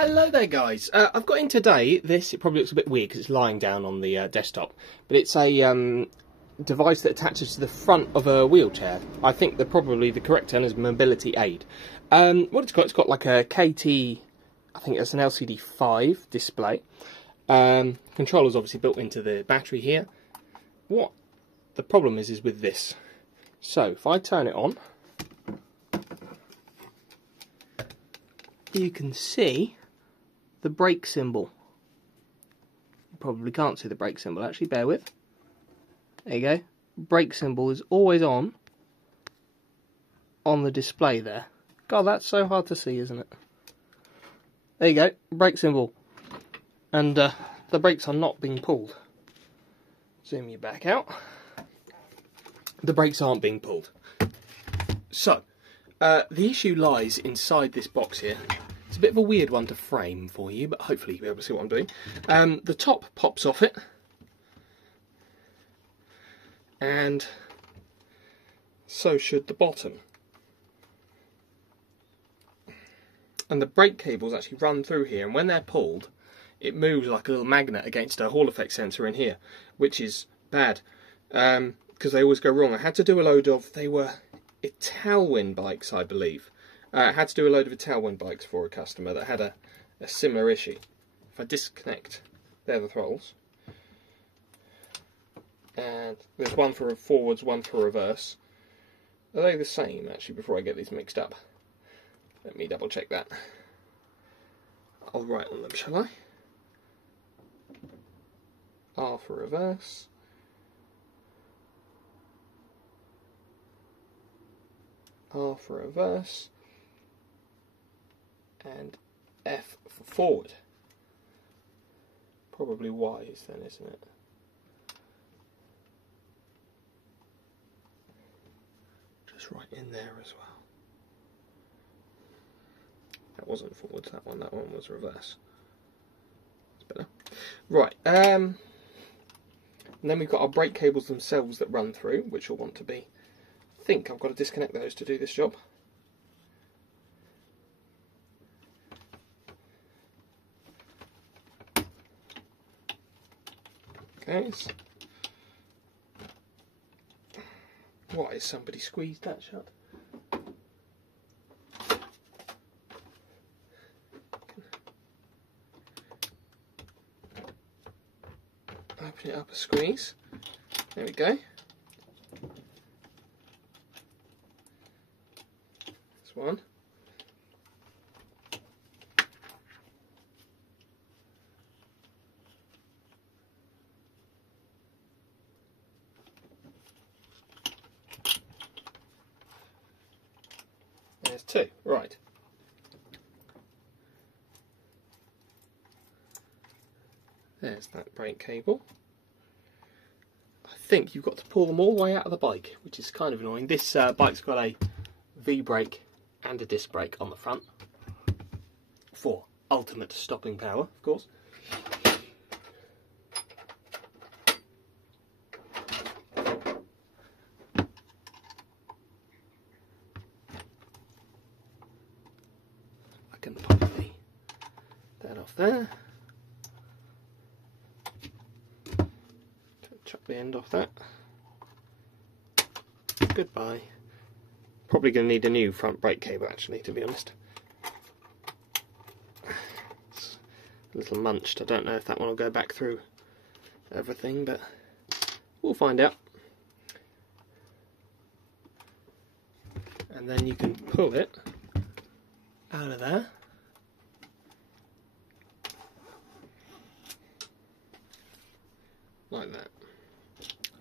Hello there guys, I've got in today this, it probably looks a bit weird because it's lying down on the desktop, but it's a device that attaches to the front of a wheelchair. I think probably the correct term is mobility aid. What it's got like a KT, I think it's an LCD 5 display. Controller's obviously built into the battery here. What the problem is with this. So if I turn it on, you can see the brake symbol. You probably can't see the brake symbol actually, bear with. There you go. Brake symbol is always on the display there. God, that's so hard to see, isn't it? There you go, brake symbol. And the brakes are not being pulled. Zoom you back out. The brakes aren't being pulled. So, the issue lies inside this box here. It's a bit of a weird one to frame for you, but hopefully you'll be able to see what I'm doing. The top pops off it. And so should the bottom. And the brake cables actually run through here, and when they're pulled, it moves like a little magnet against a Hall effect sensor in here, which is bad, because they always go wrong. I had to do a load of, they were Italwin bikes, I believe. I had to do a load of Italwin bikes for a customer that had a similar issue. If I disconnect, they're the throttles. And there's one for forwards, one for reverse. Are they the same, actually, before I get these mixed up? Let me double check that. I'll write on them, shall I? R for reverse. R for reverse. And F for forward. Probably Y's then, isn't it? Just right in there as well. That wasn't forwards, that one was reverse. It's better. Right, and then we've got our brake cables themselves that run through, which will want to be, I think I've got to disconnect those to do this job. Okay. What, is somebody squeezed that shut? Open it up a squeeze. There we go. That's one. There's two. Right. There's that brake cable. I think you've got to pull them all the way out of the bike, which is kind of annoying. This bike's got a V-brake and a disc brake on the front for ultimate stopping power, of course. I can pop that off there. Chuck the end off that. Goodbye. Probably going to need a new front brake cable actually, to be honest. It's a little munched. I don't know if that one will go back through everything, but we'll find out. And then you can pull it out of there. Like that.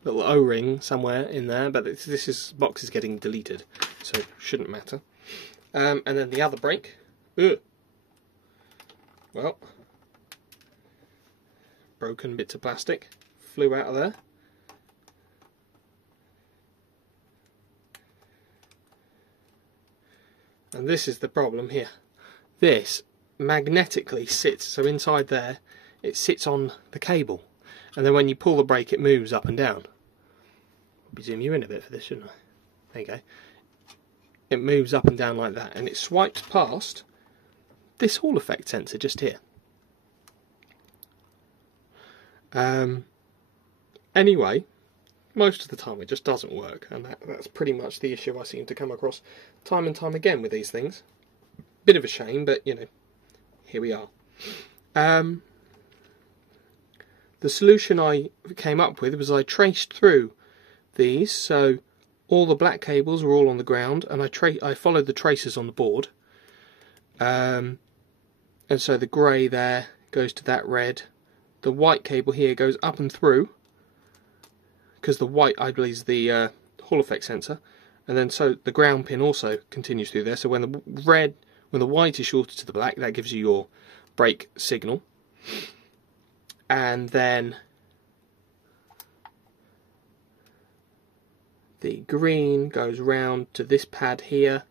Little O-ring somewhere in there, but this box is getting deleted, so it shouldn't matter. And then the other brake, well, broken bits of plastic flew out of there. And this is the problem here. This magnetically sits, so inside there, it sits on the cable. And then when you pull the brake, it moves up and down. I'll zoom you in a bit for this, shouldn't I? There you go. It moves up and down like that, and it swipes past this Hall effect sensor just here. Anyway, most of the time it just doesn't work, and that's pretty much the issue I seem to come across time and time again with these things. Bit of a shame, but you know, here we are. The solution I came up with was I traced through these, so all the black cables were all on the ground, and I followed the traces on the board. And so the grey there goes to that red. The white cable here goes up and through, because the white, I believe, is the Hall effect sensor, and then so the ground pin also continues through there. So when the white is shorted to the black, that gives you your brake signal. And then the green goes round to this pad here,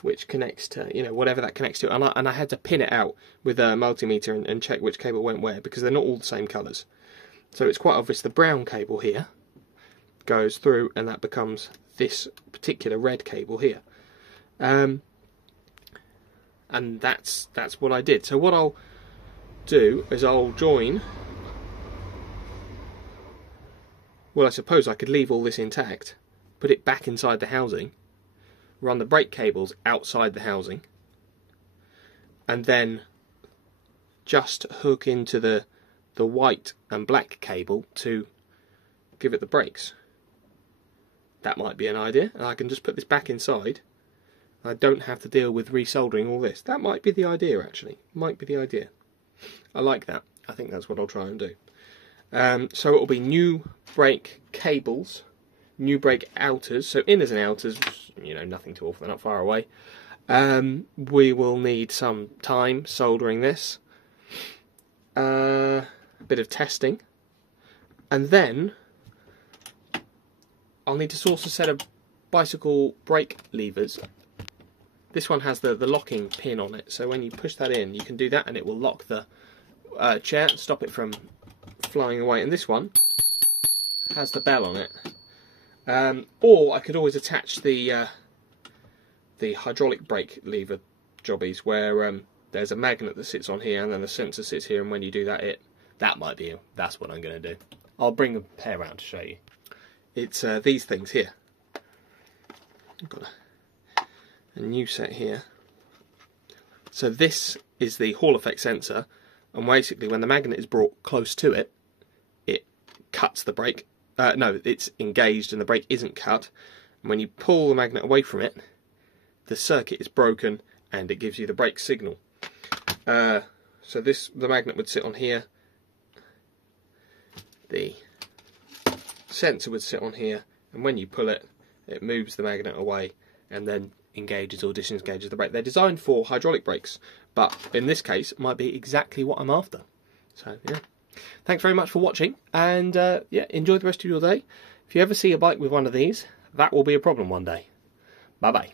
which connects to, you know, whatever that connects to. And I had to pin it out with a multimeter and check which cable went where, because they're not all the same colours. So it's quite obvious the brown cable here goes through, and that becomes this particular red cable here. And that's what I did. So what I'll do is I'll join. Well, I suppose I could leave all this intact, put it back inside the housing, run the brake cables outside the housing, and then just hook into the white and black cable to give it the brakes. That might be an idea, and I can just put this back inside. I don't have to deal with resoldering all this. That might be the idea, actually. Might be the idea. I like that. I think that's what I'll try and do. So it will be new brake cables, new brake outers, so inners and outers, you know, nothing too awful, they're not far away. We will need some time soldering this, a bit of testing, and then I'll need to source a set of bicycle brake levers. This one has the locking pin on it, so when you push that in, you can do that and it will lock the chair, stop it from flying away. And this one has the bell on it. Or I could always attach the hydraulic brake lever jobbies, where there's a magnet that sits on here and then the sensor sits here, and when you do that, that's what I'm going to do. I'll bring a pair around to show you. It's these things here. I've got a new set here. So this is the Hall effect sensor, and basically when the magnet is brought close to it, it cuts the brake. No, it's engaged and the brake isn't cut. And when you pull the magnet away from it, the circuit is broken and it gives you the brake signal. So the magnet would sit on here, the sensor would sit on here, and when you pull it, it moves the magnet away and then engages or disengages the brake. They're designed for hydraulic brakes, but in this case it might be exactly what I'm after. So yeah, thanks very much for watching, and yeah, enjoy the rest of your day. If you ever see a bike with one of these, that will be a problem one day. Bye bye.